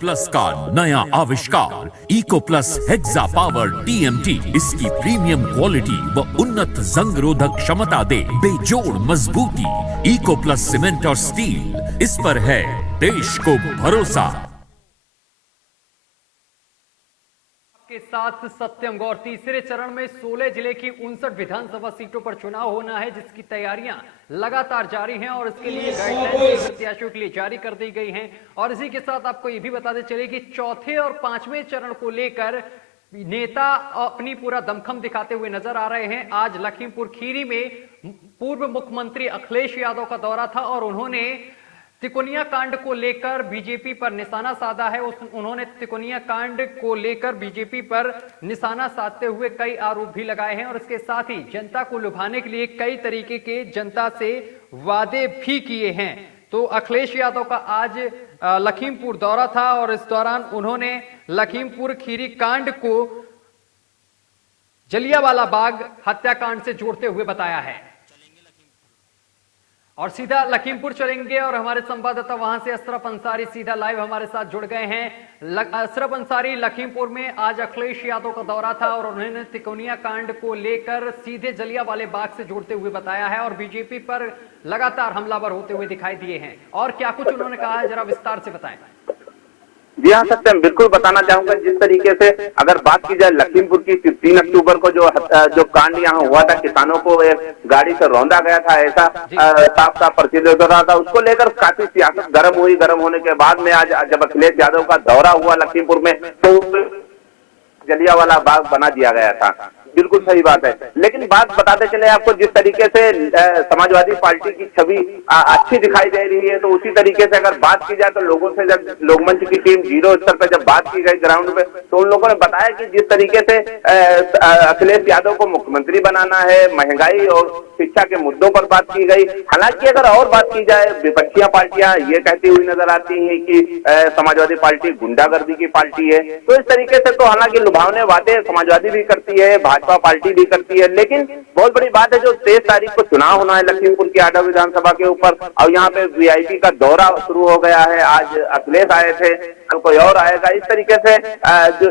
Plus का नया आविष्कार eco plus hexa power TMT. इसकी प्रीमियम क्वालिटी व उन्नत जंग रोधक क्षमता दे बेजोड़ मजबूती। इको प्लस सीमेंट और स्टील, इस पर है देश को भरोसा। के साथ सत्यम गौर, तीसरे चरण में 16 जिले की 59 विधानसभा सीटों पर चुनाव होना है, जिसकी तैयारियां लगातार जारी हैं और इसके लिए गाइडलाइंस प्रत्याशियों के लिए जारी कर दी गई हैं। और इसी के साथ आपको यह भी बताते चले कि चौथे और पांचवें चरण को लेकर नेता अपनी पूरा दमखम दिखाते हुए नजर आ रहे हैं। आज लखीमपुर खीरी में पूर्व मुख्यमंत्री अखिलेश यादव का दौरा था और उन्होंने तिकोनिया कांड को लेकर बीजेपी पर निशाना साधा है। उन्होंने तिकोनिया कांड को लेकर बीजेपी पर निशाना साधते हुए कई आरोप भी लगाए हैं और इसके साथ ही जनता को लुभाने के लिए कई तरीके के जनता से वादे भी किए हैं। तो अखिलेश यादव का आज लखीमपुर दौरा था और इस दौरान उन्होंने लखीमपुर खीरी कांड को जलियांवाला बाग हत्याकांड से जोड़ते हुए बताया है। और सीधा लखीमपुर चलेंगे और हमारे संवाददाता वहां से अशरफ अंसारी सीधा लाइव हमारे साथ जुड़ गए हैं। अशरफ अंसारी, लखीमपुर में आज अखिलेश यादव का दौरा था और उन्होंने तिकोनिया कांड को लेकर सीधे जलियांवाले बाग से जोड़ते हुए बताया है और बीजेपी पर लगातार हमलावर होते हुए दिखाई दिए हैं। और क्या कुछ उन्होंने कहा है, जरा विस्तार से बताएं। जी हाँ सत्यम, बिल्कुल बताना चाहूंगा। जिस तरीके से अगर बात की जाए लखीमपुर की 3 अक्टूबर को जो कांड यहाँ हुआ था, किसानों को एक गाड़ी से रौंदा गया था, ऐसा साफ साफ प्रचलित हो रहा था, उसको लेकर काफी सियासत गर्म हुई। गर्म होने के बाद में आज जब अखिलेश यादव का दौरा हुआ लखीमपुर में तो जलियांवाला बाग बना दिया गया था। बिल्कुल सही बात है, लेकिन बात बताते चले आपको, जिस तरीके से समाजवादी पार्टी की छवि अच्छी दिखाई दे रही है, तो उसी तरीके से अगर बात की जाए तो लोगों से जब लोकमंच की टीम जीरो स्तर पर जब बात की गई ग्राउंड पे, तो उन लोगों ने बताया कि जिस तरीके से अखिलेश यादव को मुख्यमंत्री बनाना है, महंगाई और शिक्षा के मुद्दों पर बात की गई। हालांकि अगर और बात की जाए, विपक्षी पार्टियां ये कहती हुई नजर आती हैं कि समाजवादी पार्टी गुंडागर्दी की पार्टी है, तो इस तरीके से तो हालांकि लुभावने बातें समाजवादी भी करती है, भाजपा पार्टी भी करती है, लेकिन बहुत बड़ी बात है जो 23 तारीख को चुनाव होना है लखीमपुर की आडा विधानसभा के ऊपर, और यहाँ पे वीआईपी का दौरा शुरू हो गया है। आज अखिलेश आए थे, कल कोई और आएगा। इस तरीके से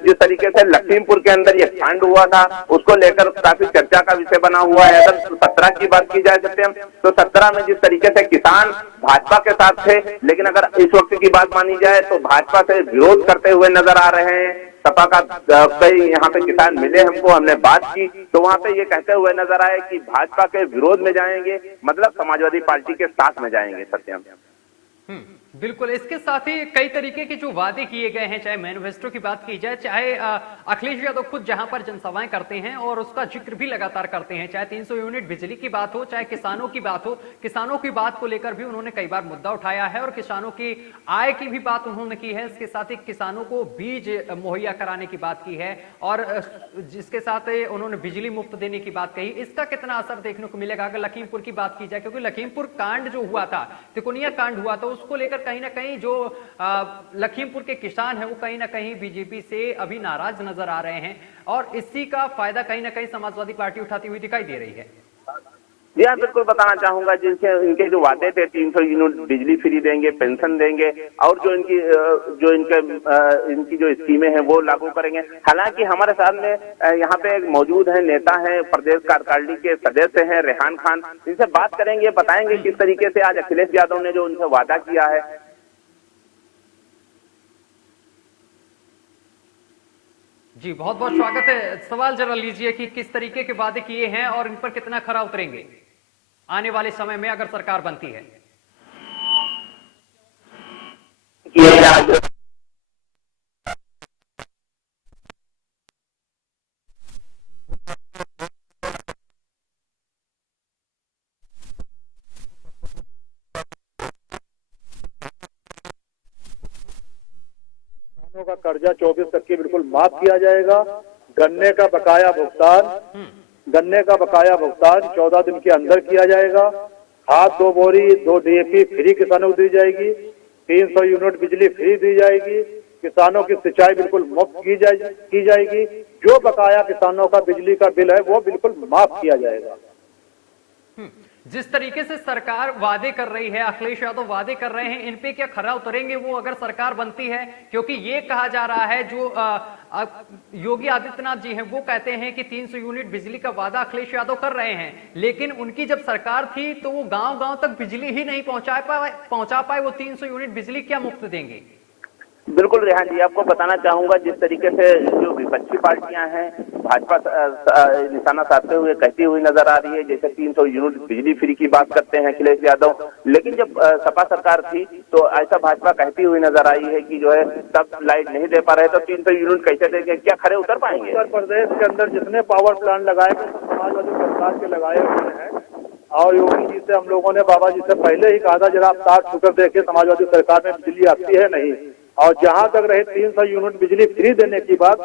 जिस तरीके से लखीमपुर के अंदर ये कांड हुआ था, उसको लेकर काफी चर्चा का विषय बना हुआ है। अगर 17 की बात की जाए सत्यम, तो 17 में जिस तरीके से किसान भाजपा के साथ थे, लेकिन अगर इस वक्त की बात मानी जाए तो भाजपा से विरोध करते हुए नजर आ रहे हैं। सपा का कई यहाँ पे किसान मिले हमको, हमने बात की तो वहाँ पे ये कहते हुए नजर आए कि भाजपा के विरोध में जाएंगे, मतलब समाजवादी पार्टी के साथ में जाएंगे। सत्यम बिल्कुल, इसके साथ ही कई तरीके के जो वादे किए गए हैं, चाहे मैनिफेस्टो की बात की जाए, चाहे अखिलेश यादव खुद जहां पर जनसभाएं करते हैं और उसका जिक्र भी लगातार करते हैं, चाहे 300 यूनिट बिजली की बात हो, चाहे किसानों की बात हो, किसानों की बात को लेकर भी उन्होंने कई बार मुद्दा उठाया है और किसानों की आय की भी बात उन्होंने की है। इसके साथ ही किसानों को बीज मुहैया कराने की बात की है और जिसके साथ उन्होंने बिजली मुफ्त देने की बात कही। इसका कितना असर देखने को मिलेगा अगर लखीमपुर की बात की जाए, क्योंकि लखीमपुर कांड जो हुआ था, तिकोनिया कांड हुआ था, उसको लेकर कहीं ना कहीं जो लखीमपुर के किसान हैं वो कहीं ना कहीं बीजेपी से अभी नाराज नजर आ रहे हैं और इसी का फायदा कहीं ना कहीं समाजवादी पार्टी उठाती हुई दिखाई दे रही है। जी हाँ, बिल्कुल बताना चाहूंगा, जिनसे इनके जो वादे थे 300 यूनिट बिजली फ्री देंगे, पेंशन देंगे और इनकी जो स्कीमें हैं वो लागू करेंगे। हालांकि हमारे सामने यहाँ पे एक मौजूद है, नेता है, प्रदेश कार्यकारिणी के सदस्य हैं रेहान खान, इनसे बात करेंगे, बताएंगे किस तरीके से आज अखिलेश यादव ने जो उनसे वादा किया है। जी बहुत बहुत स्वागत है। सवाल जरा लीजिए कि किस तरीके के वादे किए हैं और इन पर कितना खरा उतरेंगे आने वाले समय में अगर सरकार बनती है। का कर्जा 24 तक की बिल्कुल माफ किया जाएगा। गन्ने का बकाया भुगतान 14 दिन के अंदर किया जाएगा। खाद 2 बोरी 2 DAP फ्री किसानों को दी जाएगी। 300 यूनिट बिजली फ्री दी जाएगी। किसानों की सिंचाई बिल्कुल मुफ्त की जाएगी। जो बकाया किसानों का बिजली का बिल है वो बिल्कुल माफ किया जाएगा। जिस तरीके से सरकार वादे कर रही है, अखिलेश यादव वादे कर रहे हैं, इन पे क्या खरा उतरेंगे वो अगर सरकार बनती है? क्योंकि ये कहा जा रहा है, जो योगी आदित्यनाथ जी हैं वो कहते हैं कि 300 यूनिट बिजली का वादा अखिलेश यादव कर रहे हैं, लेकिन उनकी जब सरकार थी तो वो गांव-गांव तक बिजली ही नहीं पहुंचा पाए। वो 300 यूनिट बिजली क्या मुफ्त देंगे? बिल्कुल रेहान जी, आपको बताना चाहूंगा जिस तरीके से जो विपक्षी पार्टियां हैं भाजपा निशाना साधते हुए कहती हुई नजर आ रही है, जैसे 300 यूनिट बिजली फ्री की बात करते हैं अखिलेश यादव, लेकिन जब सपा सरकार थी तो ऐसा भाजपा कहती हुई नजर आई है कि जो है तब लाइट नहीं दे पा रहे, तो 300 यूनिट कैसे देंगे? क्या खरे उतर पाएंगे? उत्तर प्रदेश के अंदर जितने पावर प्लांट लगाए गए समाजवादी सरकार के लगाए हुए हैं, और योगी जी से हम लोगों ने, बाबा जी से पहले ही कहा था जरा आप तार छूकर देखिए समाजवादी सरकार में बिजली आती है नहीं। और जहां तक रहे 300 यूनिट बिजली फ्री देने की बात,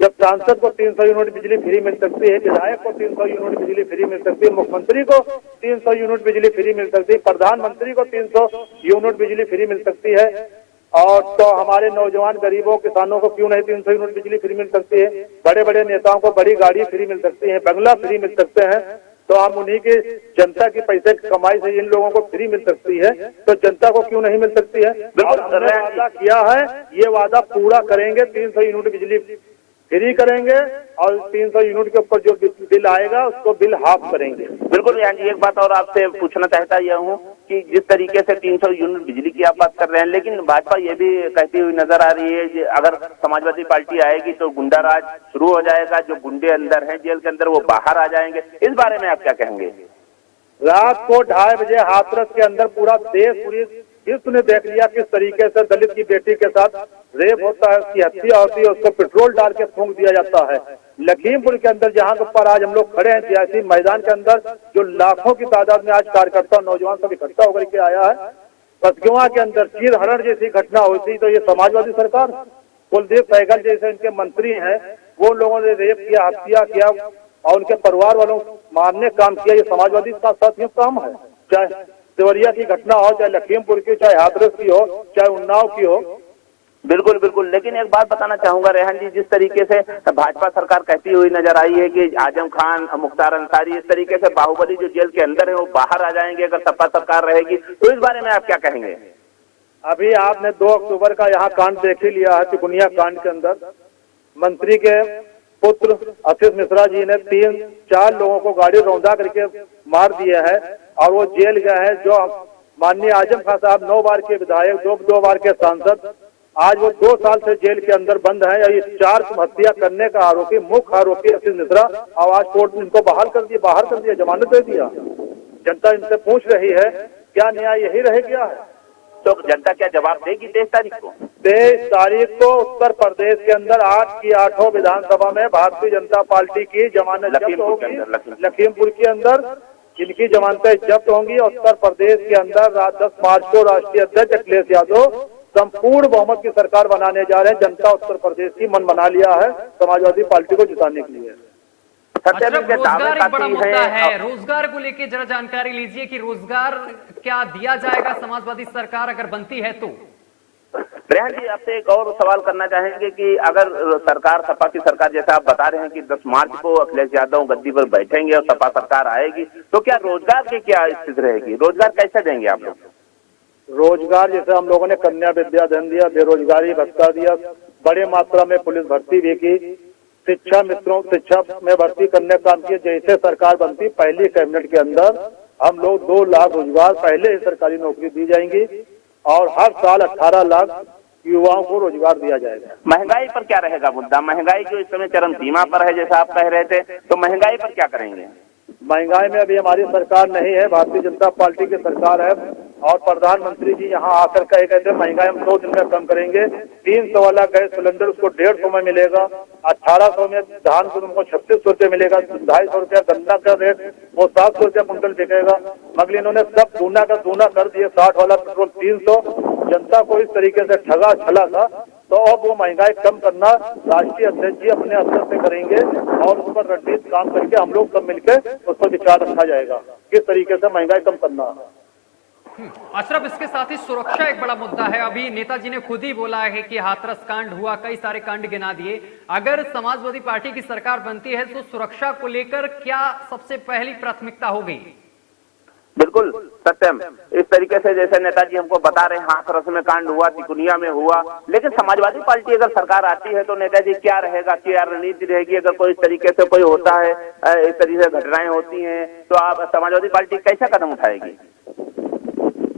जब सांसद को 300 यूनिट बिजली फ्री मिल सकती है, विधायक को 300 यूनिट बिजली फ्री मिल सकती है, मुख्यमंत्री को 300 यूनिट बिजली फ्री मिल सकती है, प्रधानमंत्री को 300 यूनिट बिजली फ्री मिल सकती है, और तो हमारे नौजवान गरीबों किसानों को क्यों नहीं 300 यूनिट बिजली फ्री मिल सकती है? बड़े बड़े नेताओं को बड़ी गाड़ी फ्री मिल सकती है, बंगला फ्री मिल सकते हैं, तो हम उन्हीं की जनता की पैसे की कमाई से इन लोगों को फ्री मिल सकती है, तो जनता को क्यों नहीं मिल सकती है? बिल्कुल हमने वादा किया है, ये वादा पूरा करेंगे, 300 यूनिट बिजली फ्री करेंगे, और 300 यूनिट के ऊपर जो बिल आएगा उसको बिल हाफ करेंगे। बिल्कुल रेहान जी, एक बात और आपसे पूछना चाहता यह हूँ कि जिस तरीके से 300 यूनिट बिजली की आप बात कर रहे हैं, लेकिन भाजपा ये भी कहती हुई नजर आ रही है कि अगर समाजवादी पार्टी आएगी तो गुंडा राज शुरू हो जाएगा, जो गुंडे अंदर हैं जेल के अंदर वो बाहर आ जाएंगे, इस बारे में आप क्या कहेंगे? रात को 2:30 बजे हाथरस के अंदर पूरा देश, पूरी विश्व ने देख लिया किस तरीके से दलित की बेटी के साथ रेप होता है, उसकी हत्या होती है, उसको पेट्रोल डाल के फूंक दिया जाता है। लखीमपुर के अंदर जहां पर आज हम लोग खड़े हैं सियासी मैदान के अंदर, जो लाखों की तादाद में आज कार्यकर्ता नौजवान सब इकट्ठा होकर के आया है, बसगवा के अंदर चीर हरण जैसी घटना हुई थी, तो ये समाजवादी सरकार, कुलदीप सहगल जैसे इनके मंत्री हैं, वो लोगों ने रेप किया, हत्या किया और उनके परिवार वालों मारने काम किया, ये समाजवादी का साथियों काम है। चाहे देवरिया की घटना हो, चाहे लखीमपुर की, चाहे हाथरस की हो, चाहे उन्नाव की हो। बिल्कुल बिल्कुल, लेकिन एक बात बताना चाहूंगा रेहान जी, जिस तरीके से भाजपा सरकार कहती हुई नजर आई है कि आजम खान, मुख्तार अंसारी, इस तरीके से बाहुबली जो जेल के अंदर है वो बाहर आ जाएंगे अगर सपा सरकार रहेगी, तो इस बारे में आप क्या कहेंगे? अभी आपने 2 अक्टूबर का यहाँ कांड देख ही लिया है, तिकुनिया कांड के अंदर मंत्री के पुत्र आशीष मिश्रा जी ने 3-4 लोगों को गाड़ी रौंदा करके मार दिया है, और वो जेल गए हैं। जो माननीय आजम खान साहब 9 बार के विधायक, 2 बार के सांसद, आज वो 2 साल से जेल के अंदर बंद है। ये 4 हत्या करने का आरोपी, मुख्य आरोपी आशीष मिश्रा, आवाज कोर्ट ने इनको बाहर कर दिया, जमानत दे दिया। जनता इनसे पूछ रही है क्या न्याय यही रह गया है? तो जनता क्या जवाब देगी 23 तारीख को? 23 तारीख को उत्तर प्रदेश के अंदर 8 की 8 विधानसभा में भारतीय जनता पार्टी की जमानत जब्त होगी। लखीमपुर के अंदर जिनकी जमानतें जब्त होंगी, उत्तर प्रदेश के अंदर 10 मार्च को राष्ट्रीय अध्यक्ष अखिलेश यादव संपूर्ण बहुमत की सरकार बनाने जा रहे हैं। जनता उत्तर प्रदेश की मन बना लिया है समाजवादी पार्टी को जिताने के लिए। रोजगार एक बड़ा मुद्दा है, रोजगार को लेकर जरा जानकारी लीजिए कि रोजगार क्या दिया जाएगा समाजवादी सरकार अगर बनती है तो? रेहान जी, आपसे एक और सवाल करना चाहेंगे कि अगर सरकार, सपा की सरकार, जैसा आप बता रहे हैं कि 10 मार्च को अखिलेश यादव गद्दी पर बैठेंगे और सपा सरकार आएगी, तो क्या रोजगार की क्या स्थिति रहेगी? रोजगार कैसे देंगे आप लोग? रोजगार जैसे हम लोगों ने कन्या विद्याधन दिया, बेरोजगारी भत्ता दिया, बड़े मात्रा में पुलिस भर्ती भी की, शिक्षा में भर्ती करने का काम किया। जैसे सरकार बनती पहली कैबिनेट के अंदर हम लोग 2 लाख रोजगार पहले ही सरकारी नौकरी दी जाएंगी, और हर साल 18 लाख युवाओं को रोजगार दिया जाएगा। महंगाई पर क्या रहेगा मुद्दा? महंगाई जो इस समय चरम सीमा पर है जैसा आप कह रहे थे, तो महंगाई पर क्या करेंगे? महंगाई में अभी हमारी सरकार नहीं है, भारतीय जनता पार्टी की सरकार है, और प्रधानमंत्री जी यहाँ आकर कहे गए थे महंगाई हम 2 दिन में कम करेंगे। 300 वाला गैस सिलेंडर उसको 150 में मिलेगा, 1800 में धान को तुमको 3600 रुपये मिलेगा, 250 रुपया गन्ना का रेट वो 700 रुपया कुंटल बिकेगा। मगर इन्होंने सब दूना का दूना कर दिए, 60 वाला पेट्रोल 300, जनता को इस तरीके से ठगा छला था। तो अब वो महंगाई कम करना राष्ट्रीय अध्यक्ष जी अपने स्तर से करेंगे, और उस पर रणनीति काम करके हम लोग सब मिलकर उस पर विचार रखा जाएगा किस तरीके से महंगाई कम करना। अशरफ, इसके साथ ही सुरक्षा एक बड़ा मुद्दा है। अभी नेताजी ने खुद ही बोला है कि हाथरस कांड हुआ, कई सारे कांड गिना दिए। अगर समाजवादी पार्टी की सरकार बनती है तो सुरक्षा को लेकर क्या सबसे पहली प्राथमिकता होगी? बिल्कुल सत्यम, इस तरीके से जैसे नेताजी हमको बता रहे हैं, हाथरस में कांड हुआ, तिकुनिया में हुआ, लेकिन समाजवादी पार्टी अगर सरकार आती है तो नेताजी क्या रहेगा, क्या रणनीति रहेगी? अगर कोई इस तरीके से कोई होता है, इस तरीके से घटनाएं होती हैं, तो आप समाजवादी पार्टी कैसा कदम उठाएगी?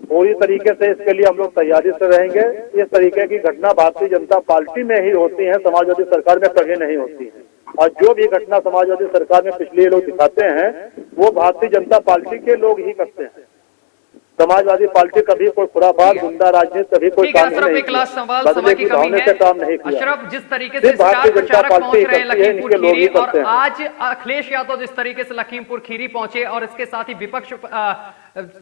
पूरी तरीके से इसके लिए हम लोग तैयारी से रहेंगे। इस तरीके की घटना भारतीय जनता पार्टी में ही होती है, समाजवादी सरकार में कभी नहीं होती है। और जो भी घटना समाजवादी सरकार में पिछले लोग दिखाते हैं वो भारतीय जनता पार्टी के लोग ही करते हैं। समाजवादी पार्टी कभी कोई खुराफात, गुंडा राजनीति कभी कोई काम नहीं किया, बदले की भावना से काम नहीं किया। अशरफ, जिस तरीके से स्टार प्रचारक पहुंच रहे हैं लखीमपुर खीरी, और आज अखिलेश यादव जिस तरीके से लखीमपुर खीरी पहुंचे और इसके साथ ही विपक्ष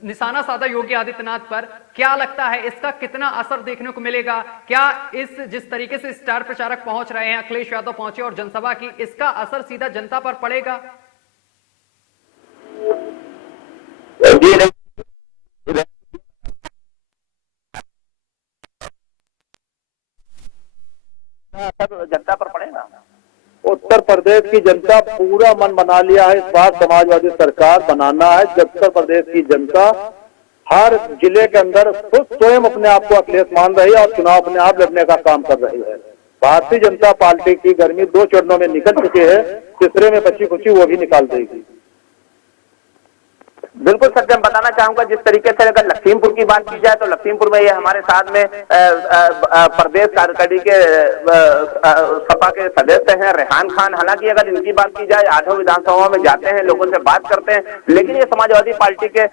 निशाना साधा योगी आदित्यनाथ पर, क्या लगता है इसका कितना असर देखने को मिलेगा? क्या इस जिस तरीके से स्टार प्रचारक पहुंच रहे हैं, अखिलेश यादव पहुंचे और जनसभा की, इसका असर सीधा जनता पर पड़ेगा? जनता पर पड़ेगा। उत्तर प्रदेश की जनता पूरा मन बना लिया है, इस बार समाजवादी सरकार बनाना है। जब उत्तर प्रदेश की जनता हर जिले के अंदर खुद स्वयं अपने आप को अखिलेश मान रही है और चुनाव अपने आप लड़ने का काम कर रही है। भारतीय जनता पार्टी की गर्मी 2 चरणों में निकल चुकी है, तीसरे में बची खुची वो भी निकाल देगी। बिल्कुल सत्यम, बताना चाहूंगा जिस तरीके से अगर लखीमपुर की बात की जाए तो लखीमपुर में ये हमारे साथ में प्रदेश कार्यकारिणी के सपा के सदस्य हैं रेहान खान। हालांकि अगर इनकी बात की जाए, आठों विधानसभा में जाते हैं, लोगों से बात करते हैं, लेकिन ये समाजवादी पार्टी के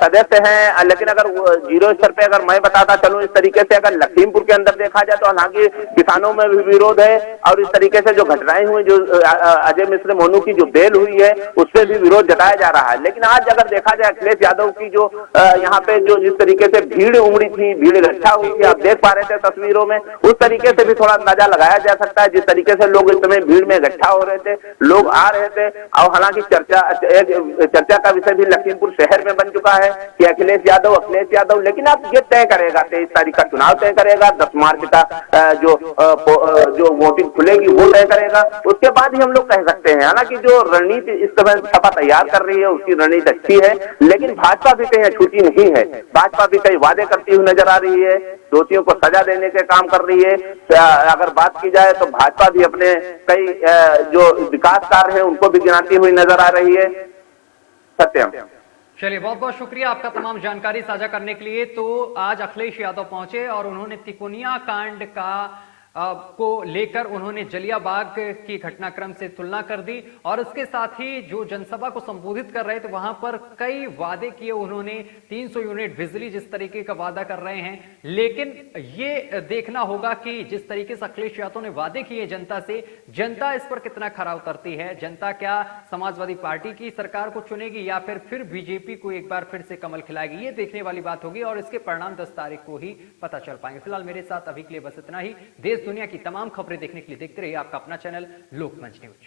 सदस्य हैं। लेकिन अगर जीरो स्तर पे अगर मैं बताता चलूं, इस तरीके से अगर लखीमपुर के अंदर देखा जाए तो हालांकि किसानों में भी विरोध है और इस तरीके से जो घटनाएं हुई, जो अजय मिश्र मोनू की जो बेल हुई है, उससे भी विरोध जताया जा रहा है। लेकिन आज अगर देखा जाए अखिलेश यादव की जो यहाँ पे जो जिस तरीके से भीड़ उमड़ी थी, भीड़ इकट्ठा हुई थी, आप देख पा रहे थे तस्वीरों में, उस तरीके से भी थोड़ा अंदाजा लगाया जा सकता है। जिस तरीके से लोग इस समय भीड़ में इकट्ठा हो रहे थे, लोग आ रहे थे, और हालांकि चर्चा का विषय भी लखीमपुर शहर में बन चुका है कि अखिलेश यादव। लेकिन आप ये तय करेगा, 23 तारीख का चुनाव तय करेगा, 10 मार्च का जो वोटिंग खुलेगी वो तय करेगा, उसके बाद ही हम लोग कह सकते हैं। हालांकि जो रणनीति इस समय सपा तैयार कर रही है उसकी रणनीति अच्छी है, लेकिन भाजपा भी कहीं छूटी नहीं है। भाजपा भी कई वादे करती हुई नजर आ रही है, दोषियों को सजा देने के काम कर रही है। अगर बात की जाए तो भाजपा भी अपने कई जो विकास कार्य है उनको भी गिनाती हुई नजर आ रही है। सत्यम, चलिए, बहुत बहुत शुक्रिया आपका तमाम जानकारी साझा करने के लिए। तो आज अखिलेश यादव पहुंचे और उन्होंने तिकोनिया कांड को लेकर उन्होंने जलियाबाग की घटनाक्रम से तुलना कर दी और उसके साथ ही जो जनसभा को संबोधित कर रहे थे वहां पर कई वादे किए उन्होंने। 300 यूनिट बिजली जिस तरीके का वादा कर रहे हैं, लेकिन ये देखना होगा कि जिस तरीके से अखिलेश यादव ने वादे किए जनता से, जनता इस पर कितना खरा उतरती है। जनता क्या समाजवादी पार्टी की सरकार को चुनेगी या फिर बीजेपी को एक बार फिर से कमल खिलाएगी, ये देखने वाली बात होगी और इसके परिणाम 10 तारीख को ही पता चल पाएंगे। फिलहाल मेरे साथ अभी के लिए बस इतना ही। देश दुनिया की तमाम खबरें देखने के लिए देखते रहिए आपका अपना चैनल लोकमंच न्यूज।